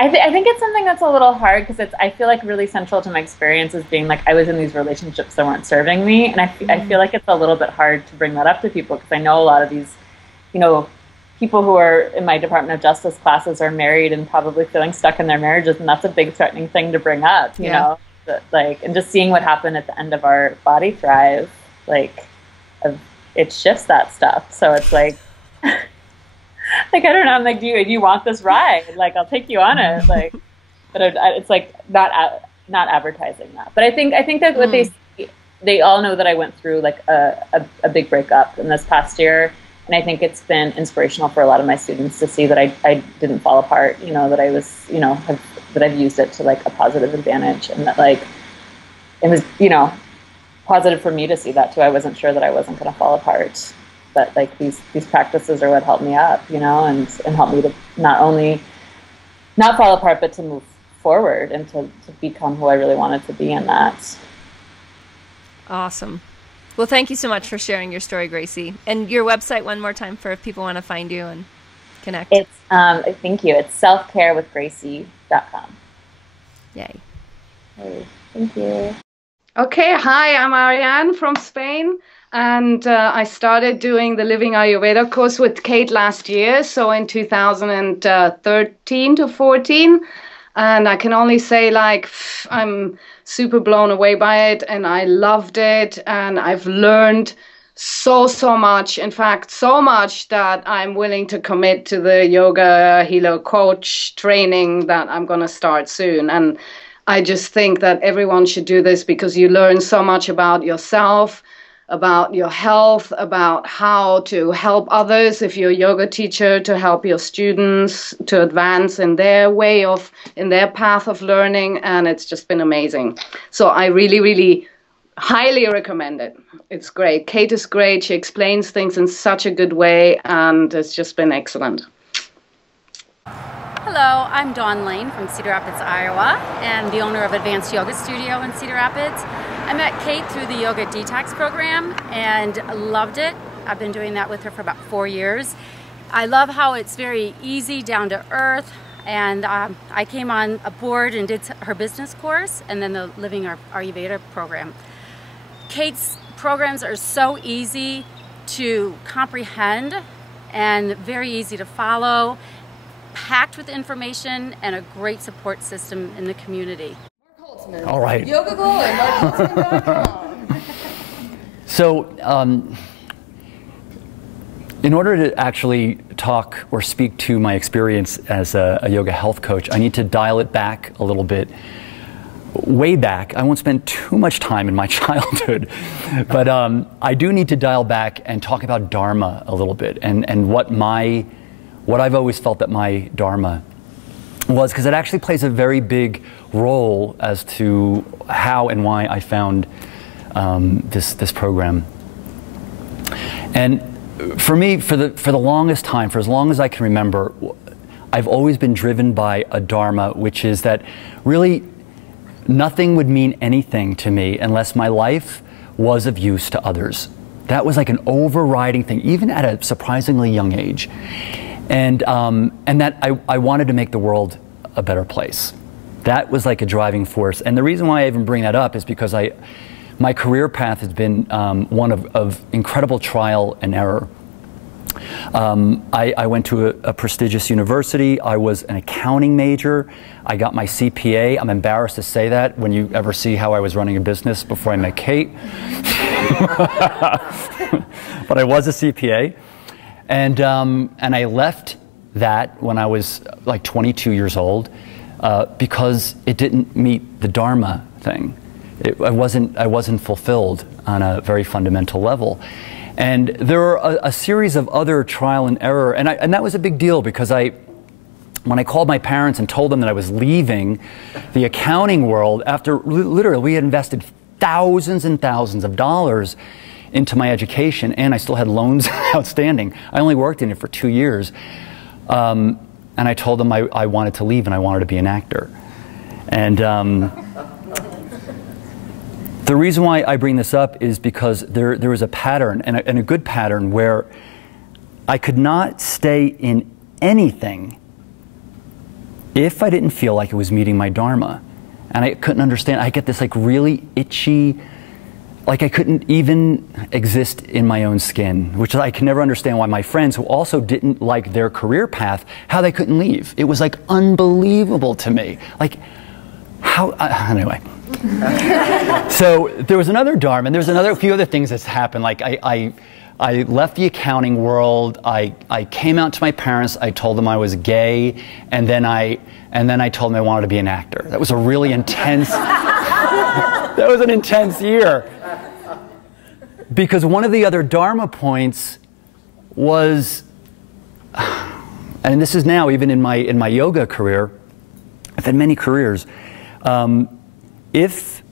I think it's something that's a little hard, because I feel like really central to my experience is being like, I was in these relationships that weren't serving me. And I feel like it's a little bit hard to bring that up to people, because I know a lot of these, people who are in my Department of Justice classes are married and probably feeling stuck in their marriages. And that's a big threatening thing to bring up, you know, and just seeing what happened at the end of our Body Thrive, it shifts that stuff. So it's like, I don't know. I'm like, do you want this ride? Like, I'll take you on it. Like, but it's like not advertising that. But I think that what they all know that I went through like a big breakup in this past year, and I think it's been inspirational for a lot of my students to see that I didn't fall apart. That I was, that I've used it to like a positive advantage, and that like it was, positive for me to see that too. I wasn't sure that I wasn't going to fall apart. But like these practices are what helped me up, and help me to not only not fall apart, but to move forward and to become who I really wanted to be in that. Awesome. Well, thank you so much for sharing your story, Gracie. And your website one more time for if people want to find you and connect. It's thank you. It's selfcarewithgracie.com. Yay. Hey, thank you. Okay, hi, I'm Ariane from Spain. And I started doing the Living Ayurveda course with Kate last year, so in 2013 to 14. And I can only say, I'm super blown away by it, and I loved it, and I've learned so much. In fact, so much that I'm willing to commit to the yoga healer coach training that I'm going to start soon. And I just think that everyone should do this, because you learn so much about yourself, about your health, about how to help others if you're a yoga teacher, to help your students to advance in their path of learning. And it's just been amazing. So I really, really highly recommend it. It's great. Kate is great. She explains things in such a good way, and it's just been excellent. Hello, I'm Dawn Lane from Cedar Rapids, Iowa, and the owner of Advanced Yoga Studio in Cedar Rapids. I met Kate through the Yoga Detox program and loved it. I've been doing that with her for about 4 years. I love how it's very easy, down to earth, and I came on board and did her business course and then the Living Ayurveda program. Kate's programs are so easy to comprehend and very easy to follow, packed with information and a great support system in the community. All right. Yoga Glow and markholtzman.com. So, in order to actually talk or speak to my experience as a yoga health coach, I need to dial it back a little bit. Way back, I won't spend too much time in my childhood, but I do need to dial back and talk about Dharma a little bit, and what I've always felt that my Dharma was, because it actually plays a very big role as to how and why I found this program. And for me, for the longest time, for as long as I can remember, I've always been driven by a Dharma, which is that really nothing would mean anything to me unless my life was of use to others. That was like an overriding thing, even at a surprisingly young age. And that I wanted to make the world a better place. That was like a driving force. And the reason why I even bring that up is because my career path has been one of incredible trial and error. I went to a prestigious university. I was an accounting major. I got my CPA. I'm embarrassed to say that when you ever see how I was running a business before I met Kate. but I was a CPA, and I left that when I was like 22 years old because it didn't meet the Dharma thing. I wasn't fulfilled on a very fundamental level. And there were a series of other trial and error, and that was a big deal because when I called my parents and told them that I was leaving the accounting world after literally we had invested thousands and thousands of dollars into my education, and I still had loans outstanding. I only worked in it for 2 years. And I told them I wanted to leave and I wanted to be an actor. And the reason why I bring this up is because there was a pattern, and a good pattern, where I could not stay in anything if I didn't feel like it was meeting my Dharma. And I couldn't understand. I get this like really itchy, like I couldn't even exist in my own skin, which I can never understand why my friends who also didn't like their career path, how they couldn't leave. It was like unbelievable to me. Like, how, anyway. So there was another Dharma, and there's a few other things that's happened. Like I left the accounting world. I came out to my parents. I told them I was gay, and then I told them I wanted to be an actor. That was a really intense. That was an intense year. Because one of the other Dharma points was, and this is now even in my yoga career. I've had many careers. If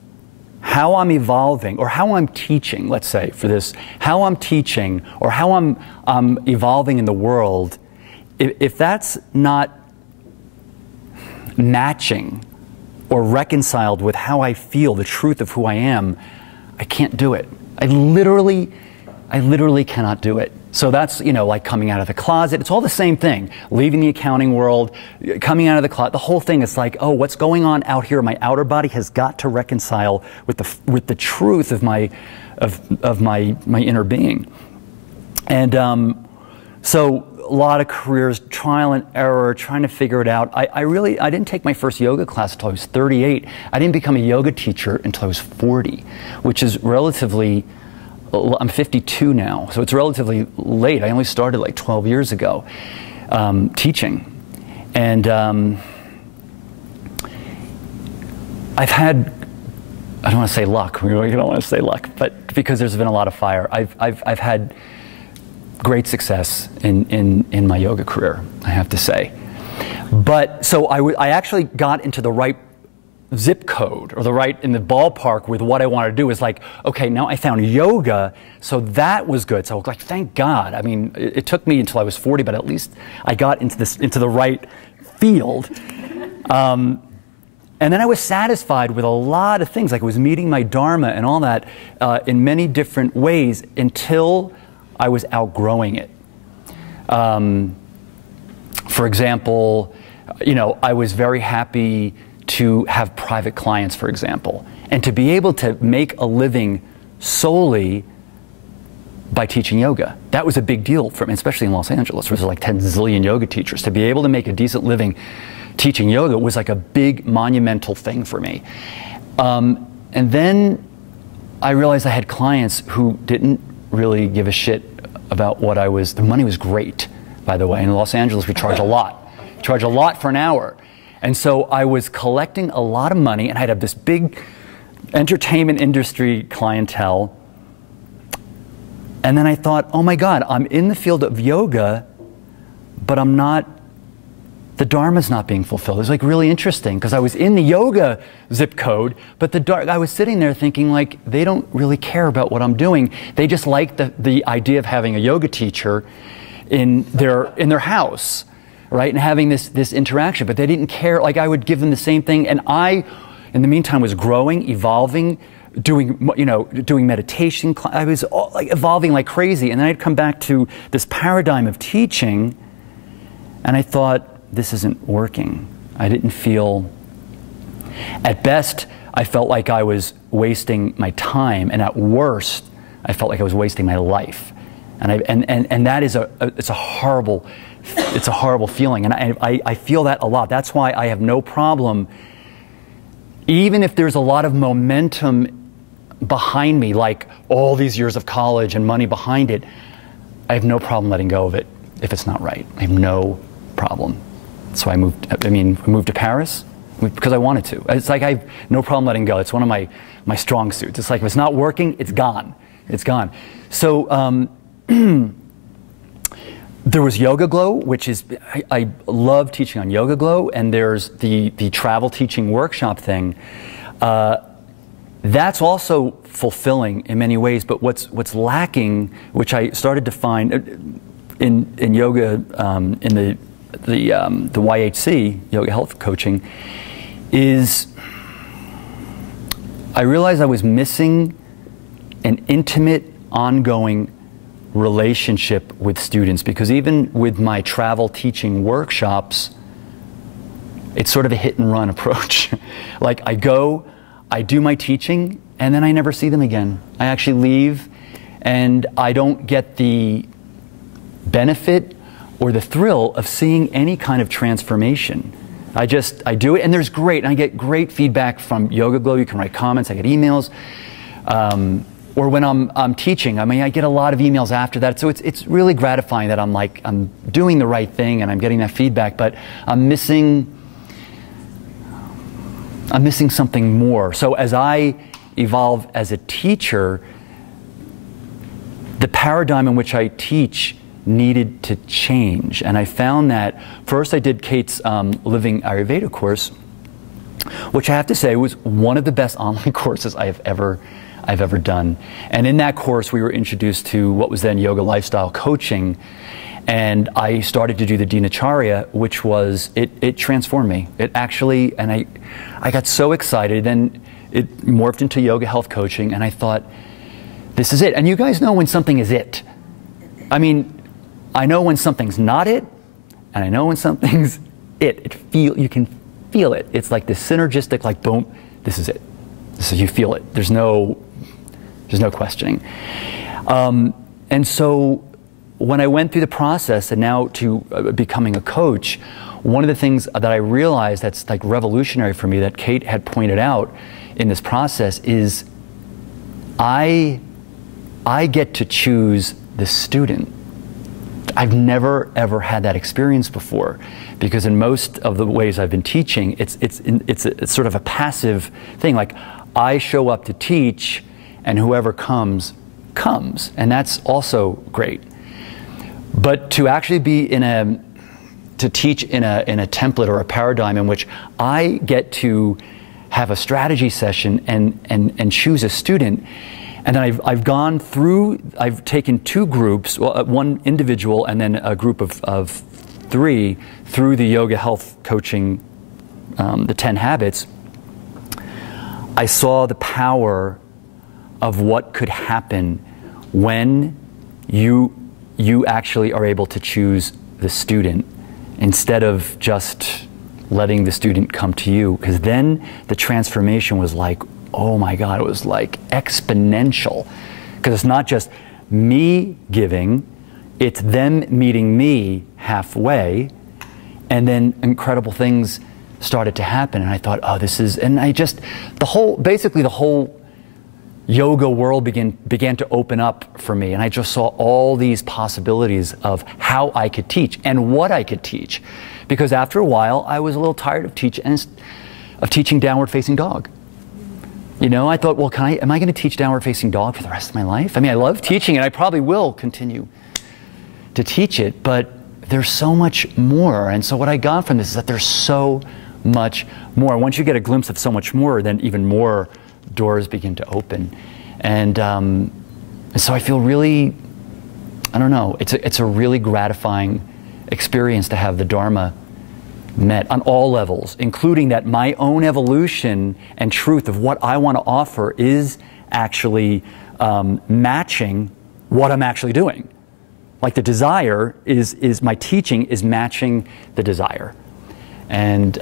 how I'm evolving, or how I'm teaching, let's say for this, how I'm teaching, or how I'm evolving in the world, if that's not matching or reconciled with how I feel, the truth of who I am, I can't do it. I literally cannot do it. So that's, you know, like coming out of the closet. It's all the same thing. Leaving the accounting world, coming out of the closet. The whole thing is like, oh, what's going on out here? My outer body has got to reconcile with the truth of my inner being. And so a lot of careers, trial and error, trying to figure it out. I didn't take my first yoga class until I was 38. I didn't become a yoga teacher until I was 40, which is relatively. I'm 52 now, so it's relatively late. I only started like 12 years ago teaching. And I've had, I don't want to say luck, we don't want to say luck, but because there's been a lot of fire, I've had great success in my yoga career, I have to say. But so I actually got into the right zip code, or in the ballpark with what I wanted to do. Is like, okay, now I found yoga, so that was good. So like, thank God. I mean, it took me until I was 40, but at least I got into the right field. And then I was satisfied with a lot of things, like I was meeting my Dharma and all that in many different ways until I was outgrowing it. For example, you know, I was very happy to have private clients, for example, and to be able to make a living solely by teaching yoga. That was a big deal for me, especially in Los Angeles, where there's like 10 zillion yoga teachers. To be able to make a decent living teaching yoga was like a big monumental thing for me. And then I realized I had clients who didn't really give a shit about what I was. The money was great, by the way. In Los Angeles, we charge a lot. We charge a lot for an hour. And so I was collecting a lot of money, and I'd have this big entertainment industry clientele. And then I thought, oh my God, I'm in the field of yoga, but I'm not, the Dharma's not being fulfilled. It was like really interesting, because I was in the yoga zip code, but I was sitting there thinking, like, they don't really care about what I'm doing. They just like the idea of having a yoga teacher in their house. Right, and having this interaction, but they didn't care. Like, I would give them the same thing, and I, in the meantime, was growing, evolving, doing meditation. I was like evolving like crazy, and then I'd come back to this paradigm of teaching, and I thought, this isn't working. I didn't feel. At best, I felt like I was wasting my time, and at worst, I felt like I was wasting my life, and that is it's a horrible. It's a horrible feeling, and I feel that a lot. That's why I have no problem, even if there's a lot of momentum behind me, like all these years of college and money behind it, I have no problem letting go of it if it's not right. I have no problem. So I moved to Paris because I wanted to. It's like I have no problem letting go. It's one of my strong suits. It's like if it's not working, it's gone. It's gone. So there was Yoga Glow, which is, I love teaching on Yoga Glow, and there's the travel teaching workshop thing. That's also fulfilling in many ways, but what's lacking, which I started to find in yoga, in the YHC, Yoga Health Coaching, is I realized I was missing an intimate, ongoing relationship with students, because even with my travel teaching workshops, it's sort of a hit and run approach. Like I go, I do my teaching, and then I never see them again. I actually leave, and I don't get the benefit or the thrill of seeing any kind of transformation. I do it, and there's great, and I get great feedback from Yoga Glow. You can write comments, I get emails. Or when I'm teaching, I get a lot of emails after that. So it's really gratifying that I'm doing the right thing and I'm getting that feedback, but I'm missing something more. So as I evolve as a teacher, the paradigm in which I teach needed to change. And I found that first I did Kate's Living Ayurveda course, which I have to say was one of the best online courses I've ever done. And in that course, we were introduced to what was then yoga lifestyle coaching. And I started to do the Dinacharya, which was, it transformed me. It actually, and I got so excited. Then it morphed into yoga health coaching, and I thought, this is it. And you guys know when something is it. I mean, I know when something's not it, and I know when something's it. You can feel it. It's like this synergistic, like boom, this is it. So you feel it. There's no questioning. And so when I went through the process and now to becoming a coach, one of the things that I realized that's like revolutionary for me that Kate had pointed out in this process is I get to choose the student. I've never ever had that experience before, because in most of the ways I've been teaching, it's sort of a passive thing. Like I show up to teach, and whoever comes, and that's also great. But to actually be to teach in a template or a paradigm in which I get to have a strategy session and choose a student, and then I've gone through, I've taken two groups, one individual and then a group of three through the yoga health coaching, the 10 habits. I saw the power of what could happen when you actually are able to choose the student instead of just letting the student come to you. Because then the transformation was like, oh my God, it was like exponential. Because it's not just me giving, it's them meeting me halfway, and then incredible things started to happen. And I thought, oh, this is, and I just, basically the whole yoga world began to open up for me, and I just saw all these possibilities of how I could teach and what I could teach. Because after a while, I was a little tired of teaching downward facing dog. You know, I thought, well, am I going to teach downward facing dog for the rest of my life? I mean, I love teaching, and I probably will continue to teach it, but there's so much more. And so what I got from this is that there's so much more. Once you get a glimpse of so much more, then even more doors begin to open. And so I feel really, I don't know, it's a really gratifying experience to have the Dharma met on all levels, including that my own evolution and truth of what I want to offer is actually matching what I'm actually doing. Like the desire is my teaching is matching the desire. And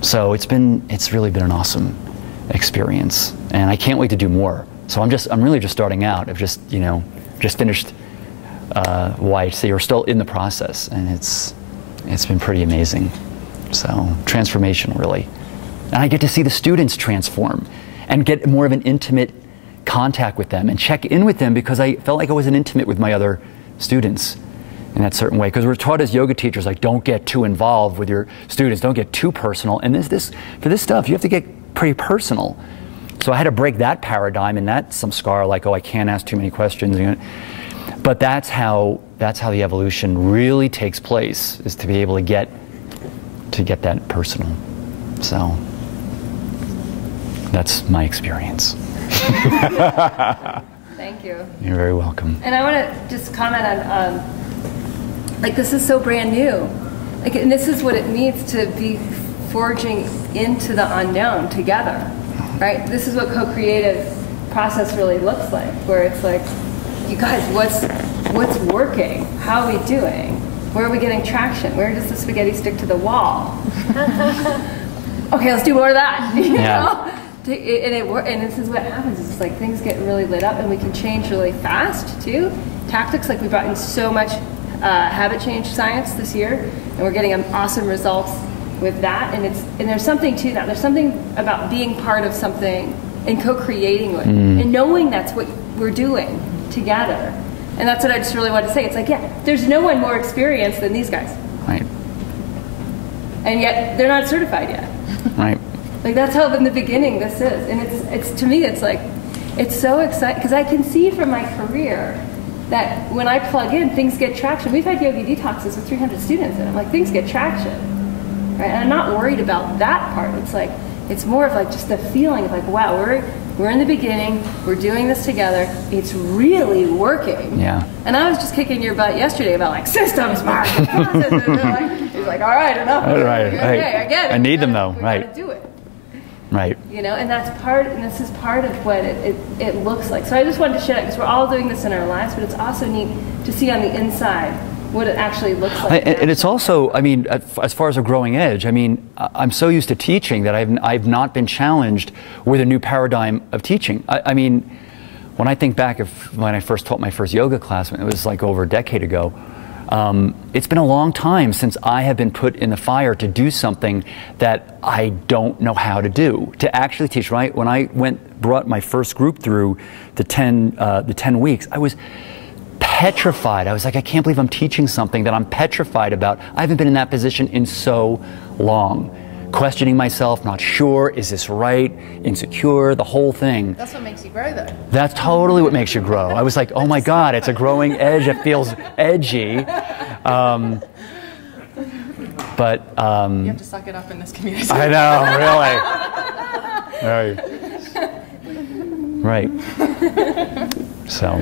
so it's really been an awesome experience, and I can't wait to do more. So I'm really just starting out. I've just finished YHC, or still in the process, and it's been pretty amazing. So transformation, really. And I get to see the students transform. and get more of an intimate contact with them and check in with them, because I felt like I wasn't intimate with my other students in that certain way. Because we're taught as yoga teachers, like, don't get too involved with your students, don't get too personal. And for this stuff, you have to get pretty personal. So I had to break that paradigm, and that's some scar, like, oh, I can't ask too many questions. But that's how the evolution really takes place, is to be able to get that personal. So that's my experience. Thank you. You're very welcome. And I want to just comment on, like, this is so brand new. Like, and this is what it means to be forging into the unknown together, right? This is what co-creative process really looks like, where it's like, you guys, what's working? How are we doing? Where are we getting traction? Where does the spaghetti stick to the wall? Okay, let's do more of that. You know? And this is what happens. It's like things get really lit up, and we can change really fast too. Tactics, like we brought in so much habit change science this year, and we're getting awesome results with that. And there's something to that. There's something about being part of something and co-creating it, and knowing that's what we're doing together. And that's what I just really wanted to say. It's like, yeah, there's no one more experienced than these guys. Right. And yet they're not certified yet. Right. Like, that's how in the beginning this is. And it's to me, it's like, it's so exciting, because I can see from my career that when I plug in, things get traction. We've had yoga detoxes with 300 students, and I'm like, things get traction, right? And I'm not worried about that part. It's like, it's more of like just the feeling of like, wow, we're in the beginning, we're doing this together, it's really working. Yeah. And I was just kicking your butt yesterday about like systems, market, processes. He's like, all right, enough. Right. Okay, I get it. I need them though. We Right. gotta do it. Right. You know, and this is part of what it looks like. So I just wanted to share that, because we're all doing this in our lives, but it's also neat to see on the inside what it actually looks like. And it's also, I mean, as far as a growing edge, I mean, I'm so used to teaching that I've not been challenged with a new paradigm of teaching. I mean, when I think back of when I first taught my first yoga class, it was like over a decade ago. It's been a long time since I have been put in the fire to do something that I don't know how to do, to actually teach, right? When I brought my first group through the 10 weeks, I was petrified. I was like, I can't believe I'm teaching something that I'm petrified about. I haven't been in that position in so long. Questioning myself, not sure, is this right, insecure, the whole thing. That's what makes you grow, though. That's totally what makes you grow. I was like, oh my God, it's a growing edge. It feels edgy. But you have to suck it up in this community. I know, really. Right. So.